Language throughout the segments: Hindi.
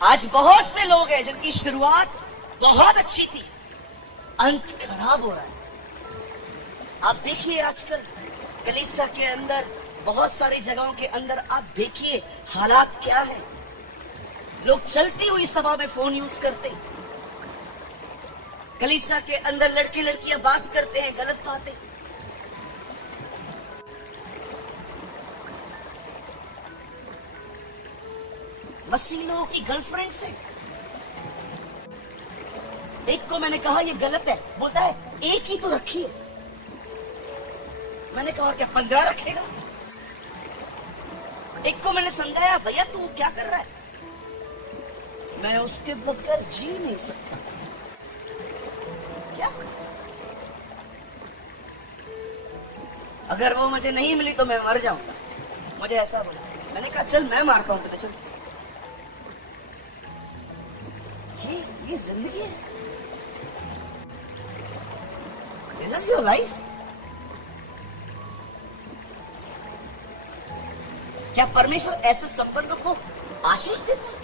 आज बहुत से लोग हैं जिनकी शुरुआत बहुत अच्छी थी, अंत खराब हो रहा है। आप देखिए आजकल कलीसिया के अंदर, बहुत सारी जगहों के अंदर आप देखिए हालात क्या है। लोग चलती हुई सभा में फोन यूज करते, कलीसिया के अंदर लड़के लड़कियां बात करते हैं गलत बातें। मसीह लोगों की गर्लफ्रेंड से एक को मैंने कहा ये गलत है, बोलता है एक ही तो रखिए। मैंने कहा और क्या 15 रखेगा? एक को मैंने समझाया भैया तू क्या कर रहा है, मैं उसके बगैर जी नहीं सकता। क्या अगर वो मुझे नहीं मिली तो मैं मर जाऊंगा, मुझे ऐसा बोला। मैंने कहा चल मैं मारता हूं तुम्हें, चल। ये जिंदगी है? Is this your life? क्या परमेश्वर ऐसे संबंधों को आशीष देता है?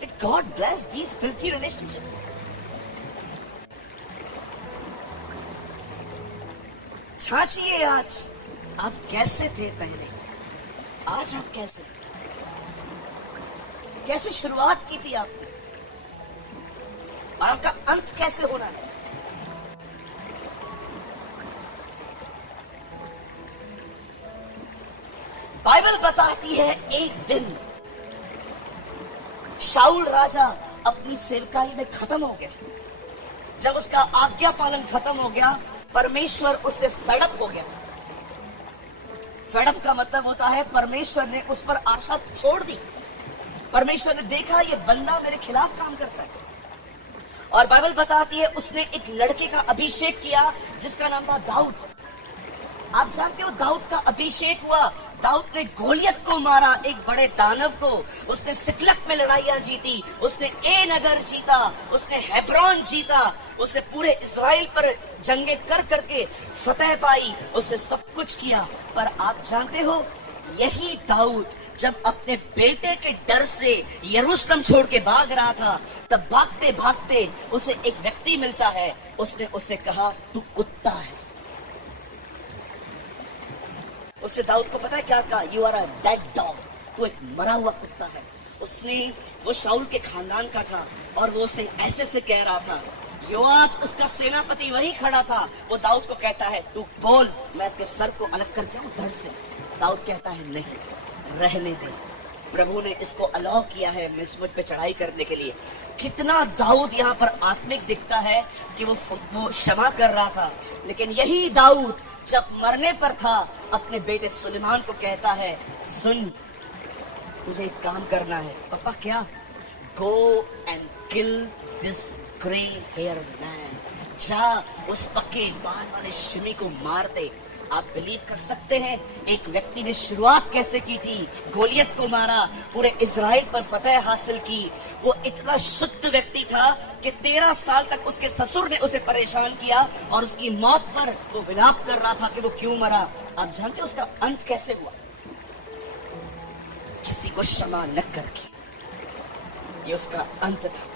Did God bless these filthy relationships? छाछिए आज आप कैसे थे पहले, आज आप कैसे शुरुआत की थी आपने, और आपका अंत कैसे होना है। बाइबल बताती है एक दिन शाऊल राजा अपनी सेवकाई में खत्म हो गया। जब उसका आज्ञा पालन खत्म हो गया, परमेश्वर उससे फेडअप हो गया। फेडअप का मतलब होता है परमेश्वर ने उस पर आशा छोड़ दी। परमेश्वर ने देखा ये बंदा मेरे खिलाफ काम करता है, और बाइबल बताती है उसने एक लड़के का अभिषेक किया जिसका नाम था दाऊद। आप जानते हो दाऊद का अभिषेक हुआ, दाऊद ने गोलियत को मारा, एक बड़े दानव को। उसने सिकलग में लड़ाइयां जीती, उसने ए नगर जीता, उसने हेब्रोन जीता, उसने पूरे इस्राएल पर जंगे कर करके फतेह पाई, उसने सब कुछ किया। पर आप जानते हो यही दाऊद जब अपने बेटे के डर से यरूशलेम छोड़ के भाग रहा था, तब भागते भागते उसे एक व्यक्ति मिलता है। उसने उसे कहा तू कुत्ता है। उससे दाऊद को पता है क्या कहा? You are a dead dog, तू एक मरा हुआ कुत्ता है। वो शाऊल के खानदान का था, और वो उसे ऐसे से कह रहा था। योआब उसका सेनापति वही खड़ा था, वो दाऊद को कहता है तू बोल, मैं इसके सर को अलग करके आऊं धड़ से। दाऊद कहता है नहीं, रहने दे, प्रभु ने इसको अलाउ किया है मुझ पे चढ़ाई करने के लिए। कितना दाऊद यहाँ पर आत्मिक दिखता है कि वो क्षमा कर रहा था। लेकिन यही दाऊद जब मरने पर था, अपने बेटे सुलेमान को कहता है सुन, तुझे एक काम करना है। पापा क्या? Go and kill this grey hair man, जा उस पक्के बाल वाले शिमी को मार दे। आप बिलीव कर सकते हैं एक व्यक्ति ने शुरुआत कैसे की थी? गोलियत को मारा, पूरे इजराइल पर फतेह हासिल की। वो इतना शुद्ध व्यक्ति था कि 13 साल तक उसके ससुर ने उसे परेशान किया, और उसकी मौत पर वो विलाप कर रहा था कि वो क्यों मरा। आप जानते हैं उसका अंत कैसे हुआ? किसी को क्षमा न करके, ये उसका अंत था।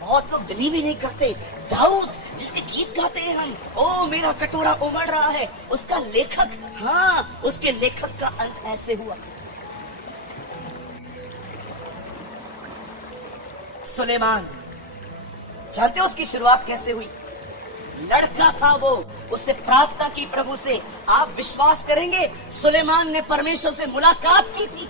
बहुत लोग बिलीव ही नहीं करते। दाऊद जिसके गीत गाते हैं हम, ओ मेरा कटोरा उमड़ रहा है, उसका लेखक, हाँ उसके लेखक का अंत ऐसे हुआ। सुलेमान, जानते हो उसकी शुरुआत कैसे हुई? लड़का था वो, उससे प्रार्थना की प्रभु से। आप विश्वास करेंगे सुलेमान ने परमेश्वर से मुलाकात की थी।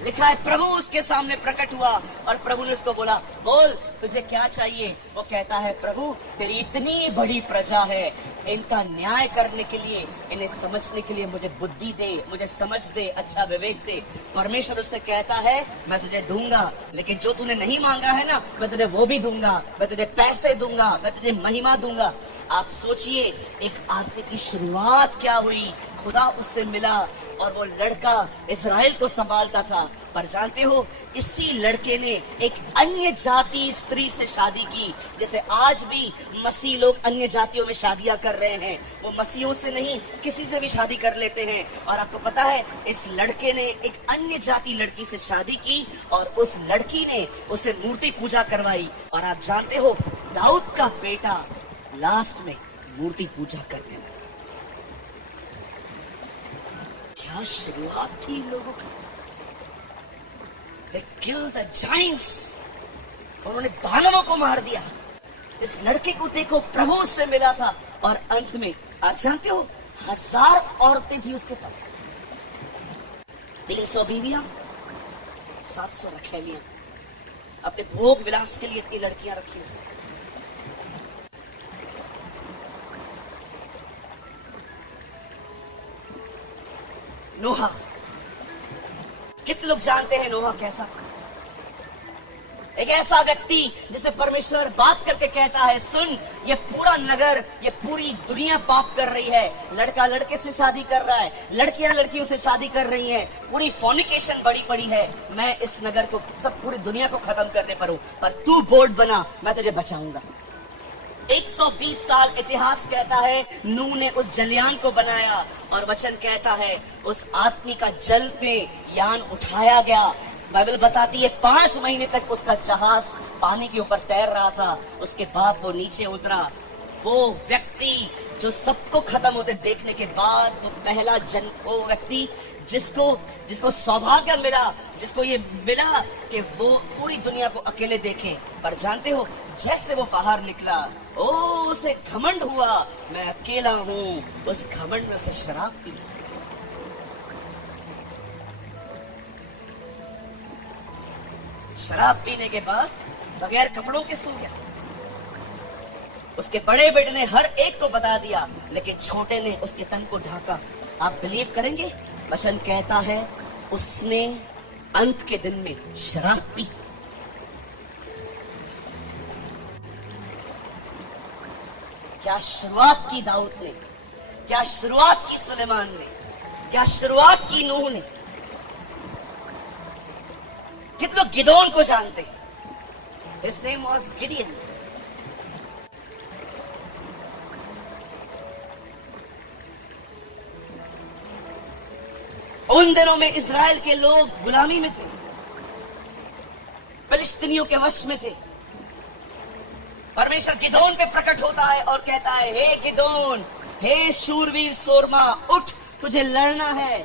लिखा है प्रभु उसके सामने प्रकट हुआ, और प्रभु ने उसको बोला बोल तुझे क्या चाहिए। वो कहता है प्रभु तेरी इतनी बड़ी प्रजा है, इनका न्याय करने के लिए, इन्हें समझने के लिए मुझे बुद्धि दे, मुझे समझ दे, अच्छा विवेक दे। परमेश्वर उससे कहता है मैं तुझे दूंगा, लेकिन जो तूने नहीं मांगा है ना, मैं तुझे वो भी दूंगा। मैं तुझे पैसे दूंगा, मैं तुझे महिमा दूंगा। आप सोचिए एक आदमी की शुरुआत क्या हुई। खुदा उससे मिला, और वो लड़का इजराइल को संभालता था। पर जानते हो, इसी लड़के ने एक अन्य जाति स्त्री से शादी की। जैसे आज भी मसीह लोग अन्य जातियों में शादियां कर रहे हैं, वो मसीहों से नहीं किसी से भी शादी कर लेते हैं। और आपको पता है, इस लड़के ने एक अन्य जाति लड़की से शादी की और उस लड़की ने उसे मूर्ति पूजा करवाई। और आप जानते हो, दाऊद का बेटा लास्ट में मूर्ति पूजा करने लगा। क्या शुरुआत थी लोगों की। They killed the giants. उन्होंने दानवों को मार दिया। इस लड़के को देखो, प्रभु से मिला था और अंत में आप जानते हो, 1000 औरतें थी उसके पास, 300 बीवियां, 700 रखैलियां। अपने भोग विलास के लिए इतनी लड़कियां रखी उसने। नोहा, कितने लोग जानते हैं नोहा कैसा था? एक ऐसा व्यक्ति जिसे परमेश्वर बात करके कहता है, सुन, ये पूरा नगर, ये पूरी दुनिया पाप कर रही है। लड़का लड़के से शादी कर रहा है, लड़कियां लड़कियों से शादी कर रही हैं, पूरी फॉर्निकेशन बड़ी पड़ी है। मैं इस नगर को, सब पूरी दुनिया को खत्म करने पर हूं, पर तू बोर्ड बना, मैं तुझे बचाऊंगा। 120 साल इतिहास कहता है नूह ने उस जलयान को बनाया, और वचन कहता है उस आदमी का जल में यान उठाया गया। बाइबल बताती है 5 महीने तक उसका जहाज पानी के ऊपर तैर रहा था। उसके बाद वो नीचे उतरा। वो व्यक्ति जो सबको खत्म होते देखने के बाद, वो पहला जन, वो व्यक्ति जिसको सौभाग्य मिला, जिसको ये मिला कि वो पूरी दुनिया को अकेले देखे। पर जानते हो, जैसे वो बाहर निकला, उसे घमंड हुआ, मैं अकेला हूं। उस घमंड में से शराब पी, शराब पीने के बाद बगैर कपड़ों के सो गया। उसके बड़े बेटे ने हर एक को बता दिया, लेकिन छोटे ने उसके तन को ढाका। आप बिलीव करेंगे, वचन कहता है उसने अंत के दिन में शराब पी। क्या शुरुआत की दाऊद ने, क्या शुरुआत की सुलेमान ने, क्या शुरुआत की नूह ने। कितने लोग गिदोन को जानते हैं? His name was Gideon. उन दिनों में इजराइल के लोग गुलामी में थे, फिलिस्तीनियों के वश में थे। परमेश्वर गिदोन पे प्रकट होता है और कहता है, हे गिदोन, हे शूरवीर सोरमा, उठ, तुझे लड़ना है।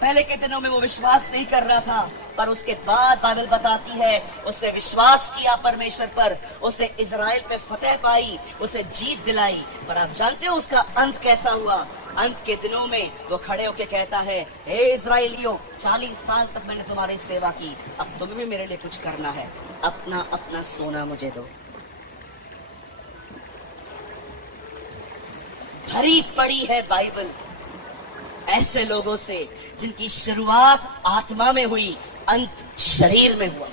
पहले के दिनों में वो विश्वास नहीं कर रहा था, पर उसके बाद बाइबल बताती है उसने विश्वास किया परमेश्वर पर, उसने इजराइल पे फतेह पाई, उसे जीत दिलाई। पर आप जानते हो उसका अंत कैसा हुआ? अंत के दिनों में वो खड़े होके कहता है, हे इजराइलियों, 40 साल तक मैंने तुम्हारी सेवा की, अब तुम्हें भी मेरे लिए कुछ करना है। अपना अपना सोना मुझे दो। भरी पड़ी है बाइबल ऐसे लोगों से जिनकी शुरुआत आत्मा में हुई, अंत शरीर में हुआ।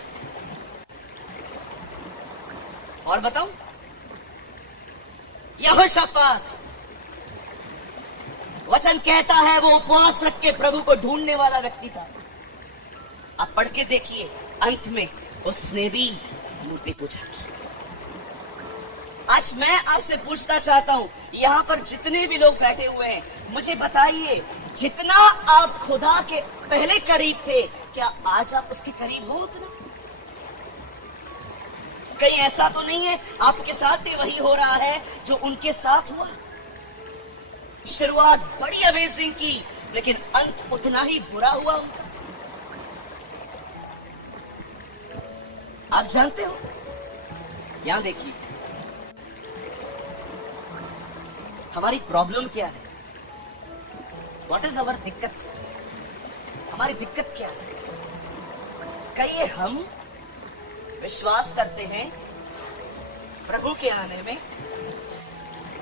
और बताऊं, यहोशापात, वचन कहता है वो उपवास रख के प्रभु को ढूंढने वाला व्यक्ति था। आप पढ़ के देखिए, अंत में उसने भी मूर्ति पूजा की। आज मैं आपसे पूछना चाहता हूं, यहां पर जितने भी लोग बैठे हुए हैं, मुझे बताइए, जितना आप खुदा के पहले करीब थे, क्या आज आप उसके करीब हो उतना? कहीं ऐसा तो नहीं है आपके साथ भी वही हो रहा है जो उनके साथ हुआ? शुरुआत बड़ी अमेजिंग की, लेकिन अंत उतना ही बुरा हुआ उनका। आप जानते हो, यहां देखिए, हमारी प्रॉब्लम क्या है? व्हाट इज अवर दिक्कत? हमारी दिक्कत क्या है? कहिए, हम विश्वास करते हैं प्रभु के आने में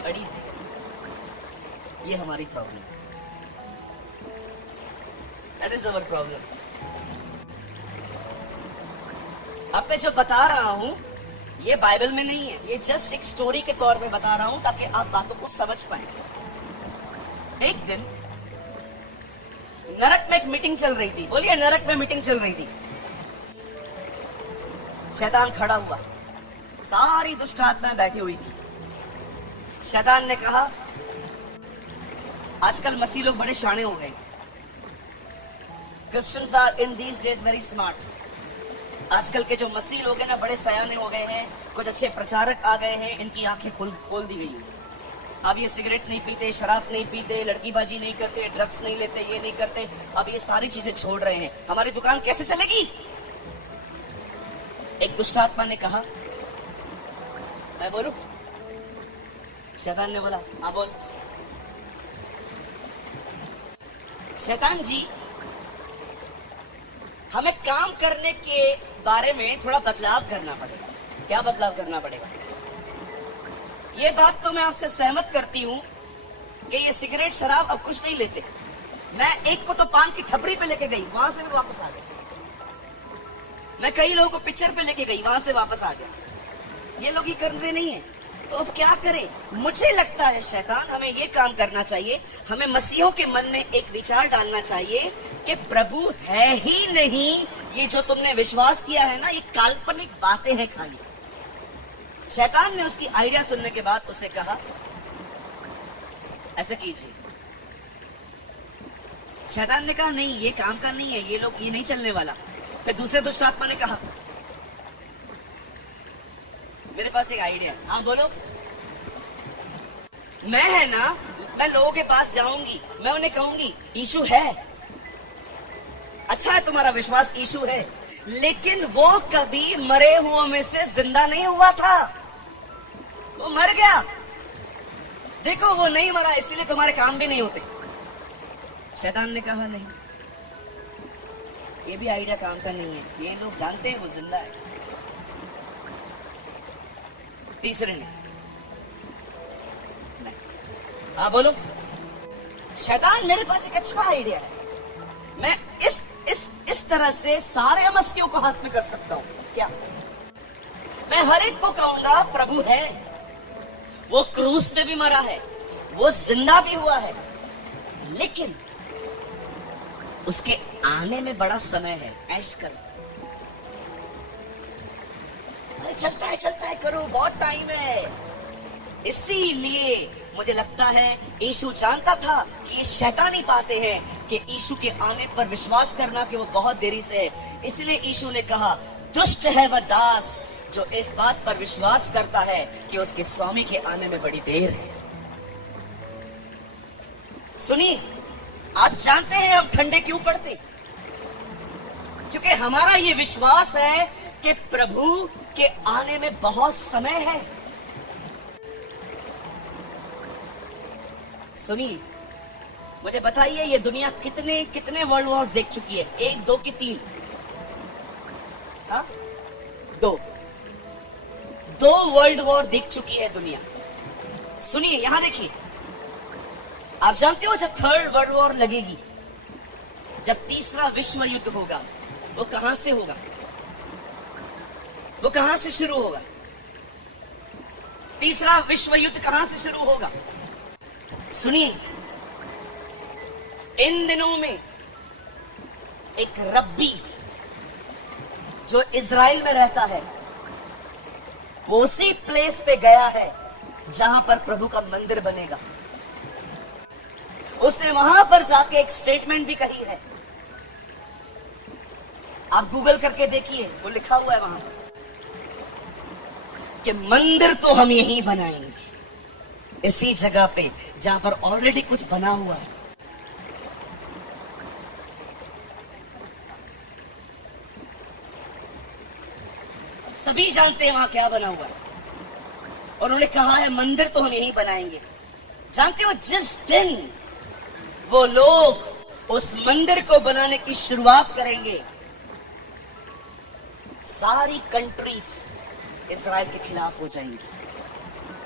बड़ी देर। ये हमारी प्रॉब्लम है। That is our problem. अब मैं जो बता रहा हूं, ये बाइबल में नहीं है, ये जस्ट एक स्टोरी के तौर पे बता रहा हूं ताकि आप बातों को समझ पाए। एक दिन नरक में एक मीटिंग चल रही थी। बोलिए, नरक में मीटिंग चल रही थी। शैतान खड़ा हुआ, सारी दुष्ट आत्माएं बैठी हुई थी। शैतान ने कहा, आजकल मसीह लोग बड़े शाणे हो गए, Christians are in these days very smart. आजकल के जो मसीह लोग हैं ना, बड़े सयाने हो गए हैं, कुछ अच्छे प्रचारक आ गए हैं, इनकी आंखें खोल दी गई। अब ये सिगरेट नहीं पीते, शराब नहीं पीते, लड़कीबाजी नहीं करते, ड्रग्स नहीं लेते, ये नहीं करते, अब ये सारी चीजें छोड़ रहे हैं, हमारी दुकान कैसे चलेगी? एक दुष्ट आत्मा ने कहा, मैं बोलूं? शैतान ने बोला, हाँ बोल। शैतान जी, हमें काम करने के बारे में थोड़ा बदलाव करना पड़ेगा। क्या बदलाव करना पड़ेगा? ये बात तो मैं आपसे सहमत करती हूं कि ये सिगरेट शराब अब कुछ नहीं लेते। मैं एक को तो पान की ठपरी पे लेके गई, वहां से भी वापस आ गया। मैं कई लोगों को पिक्चर पे लेके गई, वहां से वापस आ गया। ये लोग ये करते नहीं है, तो अब क्या करें? मुझे लगता है शैतान, हमें ये काम करना चाहिए, हमें मसीहों के मन में एक विचार डालना चाहिए कि प्रभु है ही नहीं, ये जो तुमने विश्वास किया है ना, ये काल्पनिक बातें हैं खाली। शैतान ने उसकी आइडिया सुनने के बाद उससे कहा, ऐसा कीजिए। शैतान ने कहा, नहीं ये काम का नहीं है, ये लोग ये नहीं चलने वाला। फिर दूसरे दुष्ट आत्मा ने कहा, मेरे पास एक आइडिया। हाँ बोलो। मैं है ना, मैं लोगों के पास जाऊंगी, मैं उन्हें कहूंगी यीशु है। अच्छा है तुम्हारा विश्वास, यीशु है, लेकिन वो कभी मरे हुओं में से जिंदा नहीं हुआ था, वो मर गया। देखो वो नहीं मरा, इसीलिए तुम्हारे काम भी नहीं होते। शैतान ने कहा, नहीं ये भी आइडिया काम का नहीं है, ये लोग जानते हैं वो जिंदा है। तीसरे ने, हाँ बोलो। शैतान, मेरे पास एक अच्छा आइडिया है, मैं इस तरह से सारे मसीहों को हाथ में कर सकता हूं। क्या? मैं हर एक को कहूंगा प्रभु है, वो क्रूस पे भी मरा है, वो जिंदा भी हुआ है, लेकिन उसके आने में बड़ा समय है, ऐश कर। अरे चलता है करो, बहुत टाइम है। इसीलिए मुझे लगता है यीशु जानता था कि ये शैतानी बातें हैं कि यीशु के आने पर विश्वास करना कि वो बहुत देरी से है। इसलिए यीशु ने कहा, दुष्ट है वह दास जो इस बात पर विश्वास करता है कि उसके स्वामी के आने में बड़ी देर है। सुनिए, आप जानते हैं हम ठंडे क्यों पड़ते? क्योंकि हमारा ये विश्वास है कि प्रभु के आने में बहुत समय है। सुनिए, मुझे बताइए ये दुनिया कितने वर्ल्ड वॉर्स देख चुकी है? 1, 2 की 3? हाँ, 2 वर्ल्ड वॉर देख चुकी है दुनिया। सुनिए, यहां देखिए, आप जानते हो जब 3rd वर्ल्ड वॉर लगेगी, जब तीसरा विश्व युद्ध होगा, वो कहां से होगा? वो कहां से शुरू होगा? तीसरा विश्व युद्ध कहां से शुरू होगा? सुनिए, इन दिनों में एक रब्बी जो इजराइल में रहता है, वो उसी प्लेस पे गया है जहां पर प्रभु का मंदिर बनेगा। उसने वहां पर जाके एक स्टेटमेंट भी कही है, आप गूगल करके देखिए, वो लिखा हुआ है वहां पर कि मंदिर तो हम यहीं बनाएंगे, इसी जगह पे जहां पर ऑलरेडी कुछ बना हुआ है। सभी जानते हैं वहां क्या बना हुआ है, और उन्होंने कहा है मंदिर तो हम यहीं बनाएंगे। जानते हो, जिस दिन वो लोग उस मंदिर को बनाने की शुरुआत करेंगे, सारी कंट्रीज इजराइल के खिलाफ हो जाएंगी,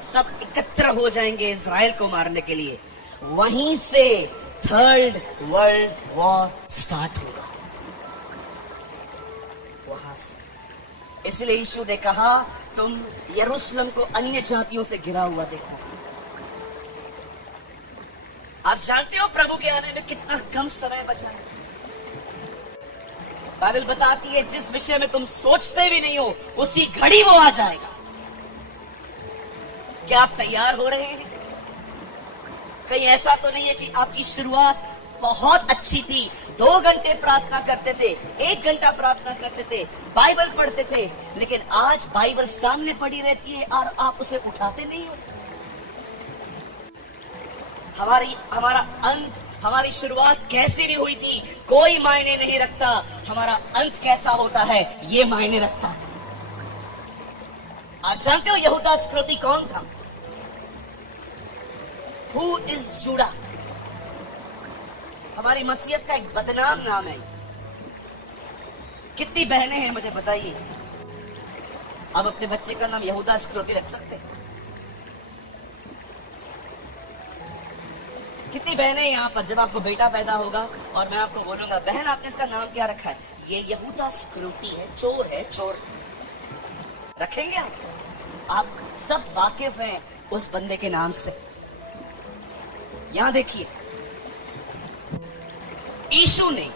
सब एकत्र हो जाएंगे इजराइल को मारने के लिए। वहीं से 3rd वर्ल्ड वॉर स्टार्ट होगा, वहां से। इसलिए यीशु ने कहा, तुम यरूशलेम को अन्य जातियों से घिरा हुआ देखो। आप जानते हो प्रभु के आने में कितना कम समय बचा है? बाइबल बताती है जिस विषय में तुम सोचते भी नहीं हो उसी घड़ी वो आ जाएगा। क्या आप तैयार हो रहे हैं? कहीं ऐसा तो नहीं है कि आपकी शुरुआत बहुत अच्छी थी, 2 घंटे प्रार्थना करते थे, 1 घंटा प्रार्थना करते थे, बाइबल पढ़ते थे, लेकिन आज बाइबल सामने पड़ी रहती है और आप उसे उठाते नहीं हो। हमारा अंत, हमारी शुरुआत कैसी भी हुई थी कोई मायने नहीं रखता, हमारा अंत कैसा होता है ये मायने रखता है। आप जानते हो यहूदा इस्करियोती कौन था? Who is Judah? हमारी मसीहत का एक बदनाम नाम है। कितनी बहनें हैं मुझे बताइए, अब अपने बच्चे का नाम यहूदा इस्करियोती रख सकते हैं? कितनी बहनें यहाँ पर, जब आपको बेटा पैदा होगा और मैं आपको बोलूंगा बहन आपने इसका नाम क्या रखा है, ये यहूदा इस्करियोती है, चोर है, चोर, रखेंगे आप सब वाकिफ हैं उस बंदे के नाम से। यहां देखिए, यीशु ने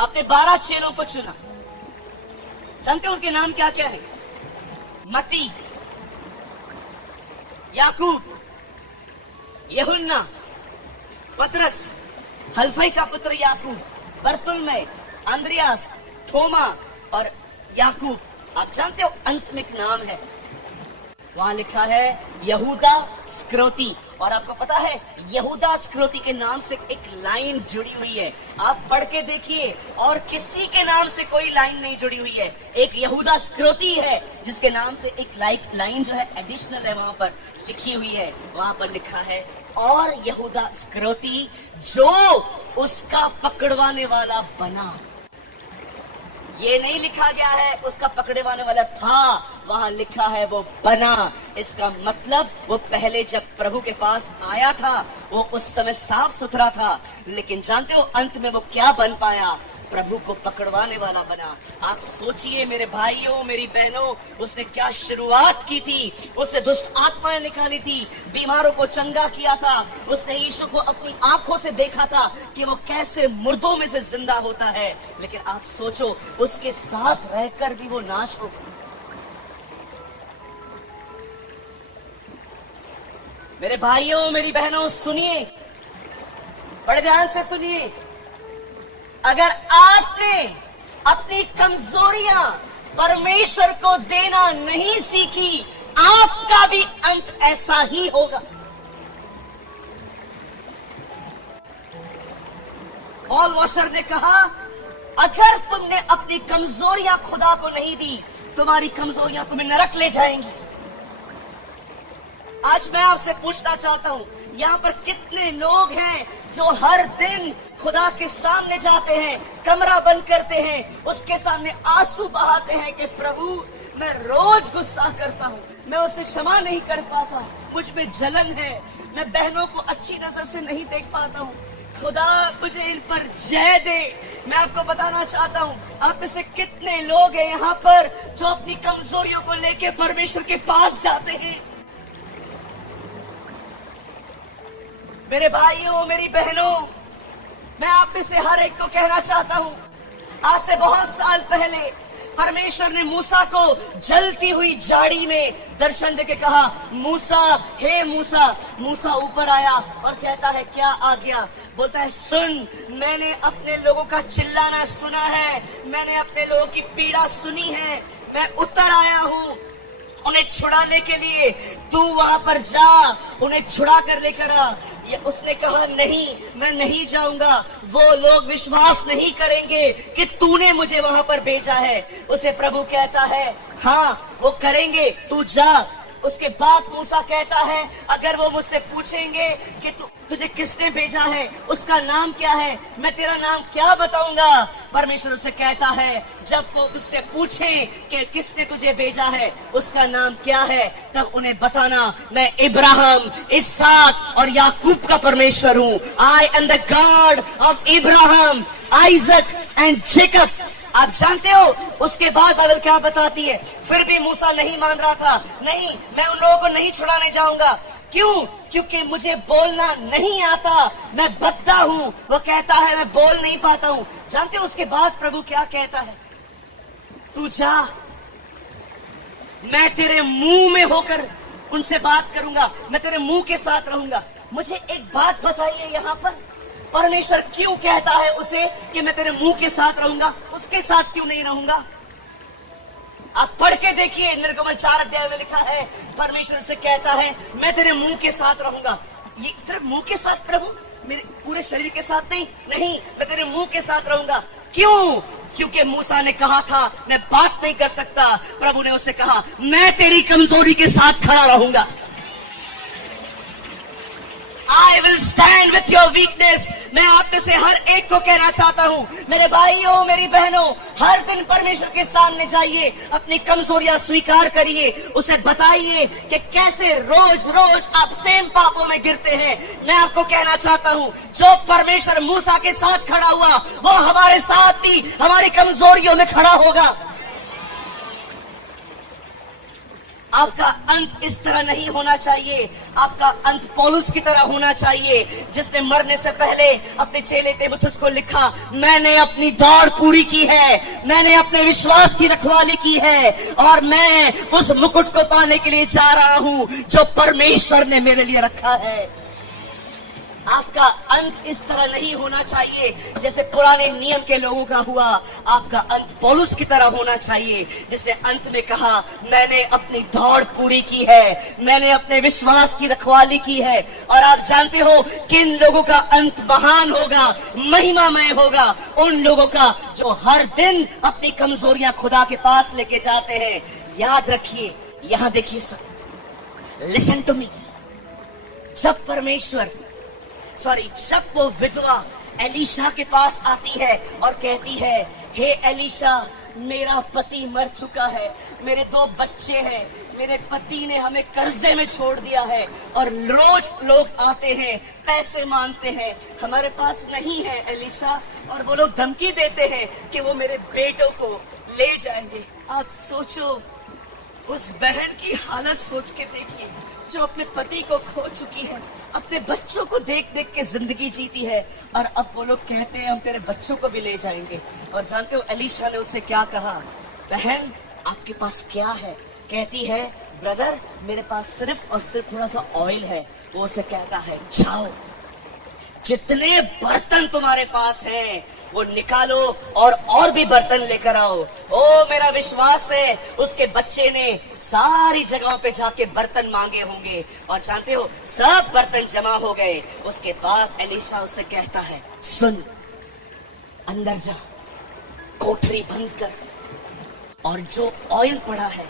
अपने 12 चेलों को चुना। जानते हैं उनके नाम क्या क्या है? मती, याकूब, यूहन्ना, पतरस, हलफई का पुत्र याकूब, बरतुल्मै, अंद्रियास, थोमा और याकूब। आप जानते हो अंत में एक नाम है, वहां लिखा है यहूदा इस्करियोती। और आपको पता है यहूदा इस्करियोती के नाम से एक लाइन जुड़ी हुई है, आप पढ़ के देखिए, और किसी के नाम से कोई लाइन नहीं जुड़ी हुई है। एक यहूदा इस्करियोती है जिसके नाम से एक लाइन जो है एडिशनल है, वहां पर लिखी हुई है। वहां पर लिखा है और यहूदा इस्करियोती जो उसका पकड़वाने वाला बना। ये नहीं लिखा गया है उसका पकड़वाने वाला था, वहां लिखा है वो बना। इसका मतलब वो पहले जब प्रभु के पास आया था वो उस समय साफ सुथरा था, लेकिन जानते हो अंत में वो क्या बन पाया? प्रभु को पकड़वाने वाला बना। आप सोचिए मेरे भाइयों, मेरी बहनों, उसने क्या शुरुआत की थी। उसने दुष्ट आत्माएं निकाली थी, बीमारों को चंगा किया था, उसने यीशु को अपनी आंखों से देखा था कि वो कैसे मुर्दों में से जिंदा होता है। लेकिन आप सोचो उसके साथ रहकर भी वो नाश हो। मेरे भाइयों, मेरी बहनों, सुनिए, बड़े ध्यान से सुनिए। अगर आपने अपनी कमजोरियां परमेश्वर को देना नहीं सीखी, आपका भी अंत ऐसा ही होगा। पॉल वॉशर ने कहा, अगर तुमने अपनी कमजोरियां खुदा को नहीं दी, तुम्हारी कमजोरियां तुम्हें नरक ले जाएंगी। आज मैं आपसे पूछना चाहता हूं, यहाँ पर कितने लोग हैं जो हर दिन खुदा के सामने जाते हैं, कमरा बंद करते हैं, उसके सामने आंसू बहाते हैं कि प्रभु मैं रोज गुस्सा करता हूँ, मैं उसे क्षमा नहीं कर पाता, मुझ में जलन है, मैं बहनों को अच्छी नजर से नहीं देख पाता हूँ, खुदा मुझे इन पर जय दे। मैं आपको बताना चाहता हूँ, आप में से कितने लोग हैं यहाँ पर जो अपनी कमजोरियों को लेके परमेश्वर के पास जाते हैं। मेरे भाइयों, मेरी बहनों, मैं आप में से हर एक को कहना चाहता हूं, आज से बहुत साल पहले परमेश्वर ने मूसा को जलती हुई झाड़ी में दर्शन देके कहा, मूसा, हे मूसा। मूसा ऊपर आया और कहता है क्या आ गया? बोलता है सुन, मैंने अपने लोगों का चिल्लाना सुना है, मैंने अपने लोगों की पीड़ा सुनी है, मैं उतर आया हूं उन्हें छुड़ाने के लिए, तू वहां पर जा, उन्हें छुड़ा कर लेकर आ। उसने कहा नहीं, मैं नहीं जाऊंगा, वो लोग विश्वास नहीं करेंगे कि तूने मुझे वहां पर भेजा है। उसे प्रभु कहता है हाँ वो करेंगे, तू जा। उसके बाद मूसा कहता है अगर वो मुझसे पूछेंगे कि तुझे किसने भेजा है, उसका नाम क्या है, मैं तेरा नाम क्या बताऊंगा? परमेश्वर उससे कहता है जब वो तुझसे पूछे कि किसने तुझे भेजा है, उसका नाम क्या है, तब उन्हें बताना मैं इब्राहिम, इसहाक और याकूब का परमेश्वर हूँ। I am the God of Ibrahim, Isaac and Jacob. आप जानते हो उसके बाद बाइबल क्या बताती है? फिर भी मूसा नहीं मान रहा था, नहीं मैं उन लोगों को नहीं छुड़ाने जाऊंगा। क्यों? क्योंकि मुझे बोलना नहीं आता, मैं बद्दा हूं। वो कहता है मैं बोल नहीं पाता हूं। जानते हो उसके बाद प्रभु क्या कहता है? तू जा, मैं तेरे मुंह में होकर उनसे बात करूंगा, मैं तेरे मुंह के साथ रहूंगा। मुझे एक बात बताइए, यहां पर परमेश्वर क्यों कहता है उसे कि मैं तेरे मुंह के साथ रहूंगा? उसके साथ क्यों नहीं रहूंगा? आप पढ़ के देखिए, निर्गमन 4 अध्याय में लिखा है, परमेश्वर से कहता है मैं तेरे मुंह के साथ रहूंगा। ये सिर्फ मुंह के साथ प्रभु, मेरे पूरे शरीर के साथ नहीं, मैं तेरे मुंह के साथ रहूंगा। क्यों? क्योंकि मूसा ने कहा था मैं बात नहीं कर सकता। प्रभु ने उससे कहा मैं तेरी कमजोरी के साथ खड़ा रहूंगा। I will stand with your weakness। मैं आप में से हर एक को कहना चाहता हूं, मेरे भाइयों मेरी बहनों, हर दिन परमेश्वर के सामने जाइए, अपनी कमजोरियां स्वीकार करिए, उसे बताइए कि कैसे रोज रोज आप सेम पापों में गिरते हैं। मैं आपको कहना चाहता हूं, जो परमेश्वर मूसा के साथ खड़ा हुआ वो हमारे साथ भी हमारी कमजोरियों में खड़ा होगा। आपका अंत इस तरह नहीं होना चाहिए। आपका अंत पौलुस की तरह होना चाहिए, जिसने मरने से पहले अपने चेले तीमुथियुस को लिखा, मैंने अपनी दौड़ पूरी की है, मैंने अपने विश्वास की रखवाली की है, और मैं उस मुकुट को पाने के लिए जा रहा हूं जो परमेश्वर ने मेरे लिए रखा है। आपका अंत इस तरह नहीं होना चाहिए जैसे पुराने नियम के लोगों का हुआ। आपका अंत पौलुस की तरह होना चाहिए, जिसने अंत में कहा मैंने अपनी दौड़ पूरी की है, मैंने अपने विश्वास की रखवाली की है। और आप जानते हो किन लोगों का अंत महान होगा, महिमामय होगा? उन लोगों का जो हर दिन अपनी कमजोरियां खुदा के पास लेके जाते हैं। याद रखिए, यहां देखिए, लिसन टू मी। जब वो विधवा एलीशा के पास आती है और कहती है, हे एलीशा, मेरा पति मर चुका है, मेरे 2 बच्चे हैं, मेरे पति ने हमें कर्जे में छोड़ दिया है, और रोज लोग आते हैं पैसे मांगते हैं, हमारे पास नहीं है एलीशा, और वो लोग धमकी देते हैं कि वो मेरे बेटों को ले जाएंगे। आप सोचो, उस बहन की हालत सोच के देखिए, जो अपने पति को खो चुकी है, अपने बच्चों को देख देख के जिंदगी जीती है, और अब वो लोग कहते हैं हम तेरे बच्चों को भी ले जाएंगे। और जानते हो एलीशा ने उससे क्या कहा? बहन, आपके पास क्या है? कहती है, ब्रदर, मेरे पास सिर्फ और सिर्फ थोड़ा सा ऑयल है। वो उसे कहता है, जाओ, जितने बर्तन तुम्हारे पास हैं वो निकालो और भी बर्तन लेकर आओ। ओ मेरा विश्वास है उसके बच्चे ने सारी जगहों पे जाके बर्तन मांगे होंगे, और जानते हो सब बर्तन जमा हो गए। उसके बाद एलीशा उसे कहता है, सुन, अंदर जा, कोठरी बंद कर, और जो ऑयल पड़ा है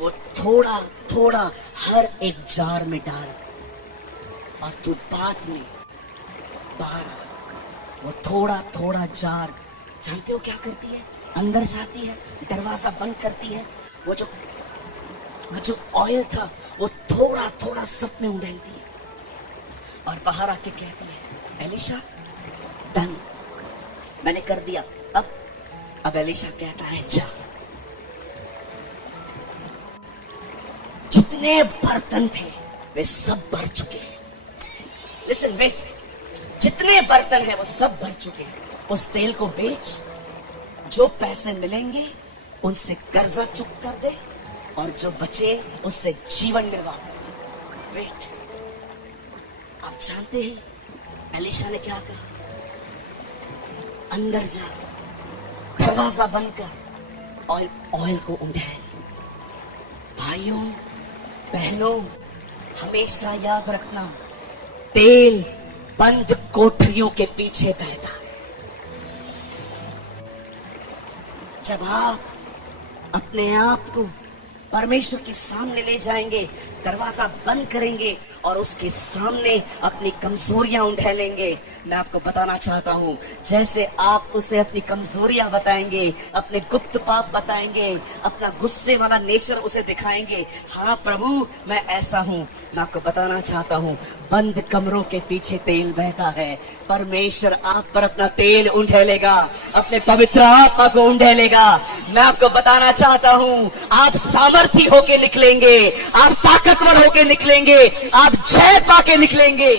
वो थोड़ा थोड़ा हर एक जार में डाल, और तू बाद में बाहर वो थोड़ा थोड़ा जार, जानते हो क्या करती है? अंदर जाती है, दरवाजा बंद करती है, वो जो ऑयल था वो थोड़ा थोड़ा सब में उड़ेलती है, और बाहर आके कहती है, एलीशा, डन, मैंने कर दिया। अब एलीशा कहता है, जा, जितने बर्तन थे वे सब भर चुके हैं। लिसन, वेट, जितने बर्तन हैं वो सब भर चुके हैं। उस तेल को बेच, जो पैसे मिलेंगे उनसे कर्जा चुक्त कर दे, और जो बचे उससे जीवन निर्वाह कर। वेट, आप जानते हैं एलीशा ने क्या कहा? अंदर जा, दरवाजा बंद कर, ऑयल को उंडेल। भाइयों बहनों, हमेशा याद रखना, तेल बंद कोठरियों के पीछे बहता है। जब आप अपने आप को परमेश्वर के सामने ले जाएंगे, दरवाजा बंद करेंगे और उसके सामने अपनी कमजोरियां उंडेलेंगे, मैं आपको बताना चाहता हूं, जैसे आप उसे अपनी कमजोरियां बताएंगे, अपने गुप्त पाप बताएंगे, अपना गुस्से वाला नेचर उसे दिखाएंगे, हाँ प्रभु मैं ऐसा हूं, मैं आपको बताना चाहता हूं, बंद कमरों के पीछे तेल बहता है। परमेश्वर आप पर अपना तेल उंडेलेगा, अपने पवित्र आत्मा को उंडेलेगा, मैं आपको बताना चाहता हूं, आप सामर्थी होके निकलेंगे, आप ताकतवर होके निकलेंगे, आप जय पाके निकलेंगे।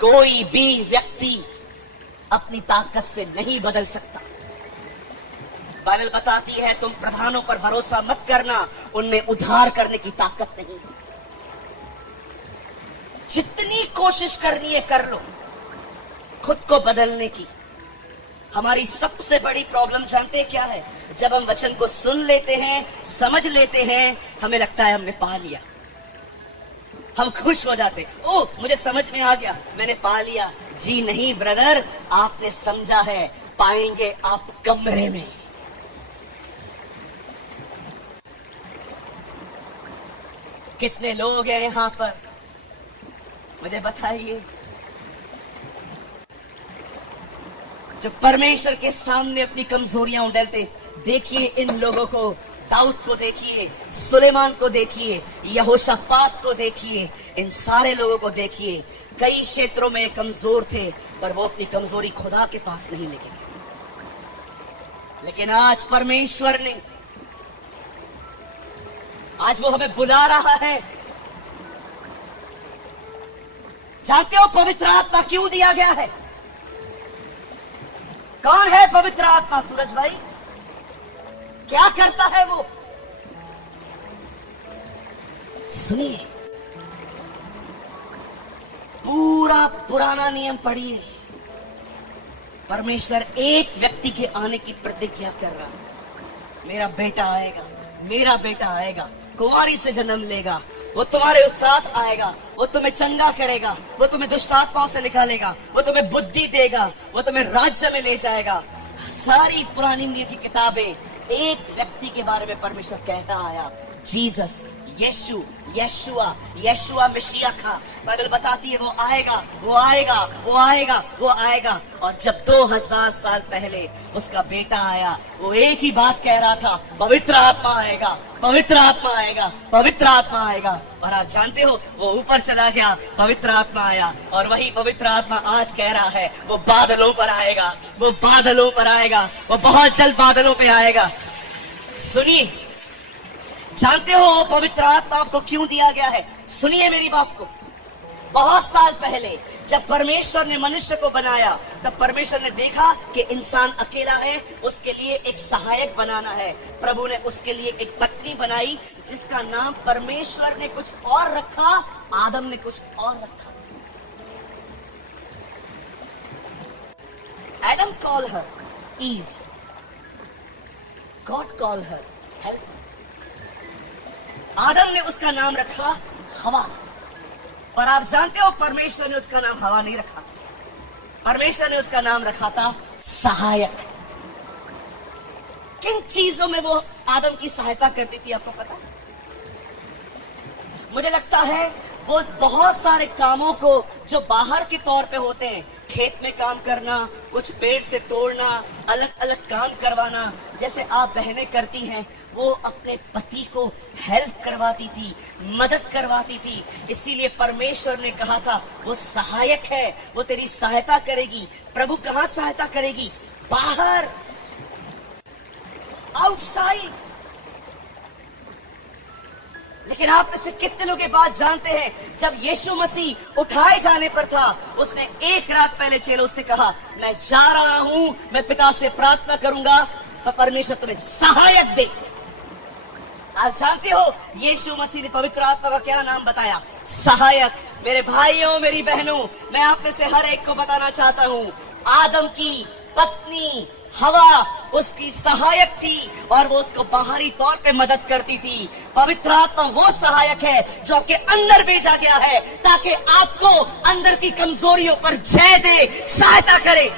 कोई भी व्यक्ति अपनी ताकत से नहीं बदल सकता। बाइबल बताती है तुम प्रधानों पर भरोसा मत करना, उनमें उद्धार करने की ताकत नहीं। जितनी कोशिश करनी है कर लो खुद को बदलने की। हमारी सबसे बड़ी प्रॉब्लम जानते हैं क्या है? जब हम वचन को सुन लेते हैं, समझ लेते हैं, हमें लगता है हमने पा लिया, हम खुश हो जाते, ओह मुझे समझ में आ गया, मैंने पा लिया। जी नहीं ब्रदर, आपने समझा है, पाएंगे आप कमरे में। कितने लोग हैं यहां पर, मुझे बताइए, जो परमेश्वर के सामने अपनी कमजोरियां उड़ेलते। देखिए इन लोगों को, दाऊद को देखिए, सुलेमान को देखिए, यहोशापात को देखिए, इन सारे लोगों को देखिए। कई क्षेत्रों में कमजोर थे, पर वो अपनी कमजोरी खुदा के पास नहीं लेके गए। लेकिन आज परमेश्वर ने, आज वो हमें बुला रहा है। जानते हो पवित्र आत्मा क्यों दिया गया है? कौन है पवित्र आत्मा सूरज भाई? क्या करता है वो? सुनिए, पूरा पुराना नियम पढ़िए। परमेश्वर एक व्यक्ति के आने की प्रतिज्ञा कर रहा है। मेरा बेटा आएगा, मेरा बेटा आएगा, कुंवारी से जन्म लेगा, वो तुम्हारे साथ आएगा, वो तुम्हें चंगा करेगा, वो तुम्हें दुष्ट आत्माओं से निकालेगा, वो तुम्हें बुद्धि देगा, वो तुम्हें राज्य में ले जाएगा। सारी पुरानी नियम की किताबें एक व्यक्ति के बारे में परमेश्वर कहता आया, जीसस, यीशु, यशुआ, यशुआ मसीहा का। बाइबल बताती है वो आएगा, वो आएगा, वो आएगा, वो आएगा। और जब 2000 साल पहले उसका बेटा आया, वो एक ही बात कह रहा था, पवित्र आत्मा आएगा, पवित्र आत्मा आएगा, पवित्र आत्मा आएगा। और आप जानते हो वो ऊपर चला गया, पवित्र आत्मा आया। और वही पवित्र आत्मा आज कह रहा है वो बादलों पर आएगा, वो बादलों पर आएगा, वो बहुत जल्द बादलों पे आएगा। सुनिए, जानते हो वो पवित्र आत्मा आपको क्यों दिया गया है? सुनिए मेरी बात को। बहुत साल पहले जब परमेश्वर ने मनुष्य को बनाया, तब परमेश्वर ने देखा कि इंसान अकेला है, उसके लिए एक सहायक बनाना है। प्रभु ने उसके लिए एक पत्नी बनाई, जिसका नाम परमेश्वर ने कुछ और रखा, आदम ने कुछ और रखा। Adam called her Eve. God called her helper. आदम ने उसका नाम रखा हवा। पर आप जानते हो परमेश्वर ने उसका नाम हवा नहीं रखा, परमेश्वर ने उसका नाम रखा था सहायक। किन चीजों में वो आदम की सहायता करती थी आपको पता है? मुझे लगता है वो बहुत सारे कामों को जो बाहर के तौर पे होते हैं, खेत में काम करना, कुछ पेड़ से तोड़ना, अलग अलग काम करवाना, जैसे आप बहनें करती हैं, वो अपने पति को हेल्प करवाती थी, मदद करवाती थी। इसीलिए परमेश्वर ने कहा था वो सहायक है, वो तेरी सहायता करेगी। प्रभु कहाँ सहायता करेगी? बाहर, आउटसाइड। लेकिन आप में से कितने लोग ये बात जानते हैं, जब यीशु मसीह उठाए जाने पर था, उसने एक रात पहले चेलों से कहा, मैं जा रहा हूं, मैं पिता से प्रार्थना करूंगा, तो परमेश्वर तुम्हें सहायक दे। आप जानते हो यीशु मसीह ने पवित्र आत्मा का क्या नाम बताया? सहायक। मेरे भाइयों, मेरी बहनों, मैं आप में से हर एक को बताना चाहता हूं, आदम की पत्नी हवा उसकी सहायक थी और वो उसको बाहरी तौर पे मदद करती थी। पवित्र आत्मा वो सहायक है जो आपके अंदर भेजा गया है, ताकि आपको अंदर की कमजोरियों पर जय दे, सहायता करे।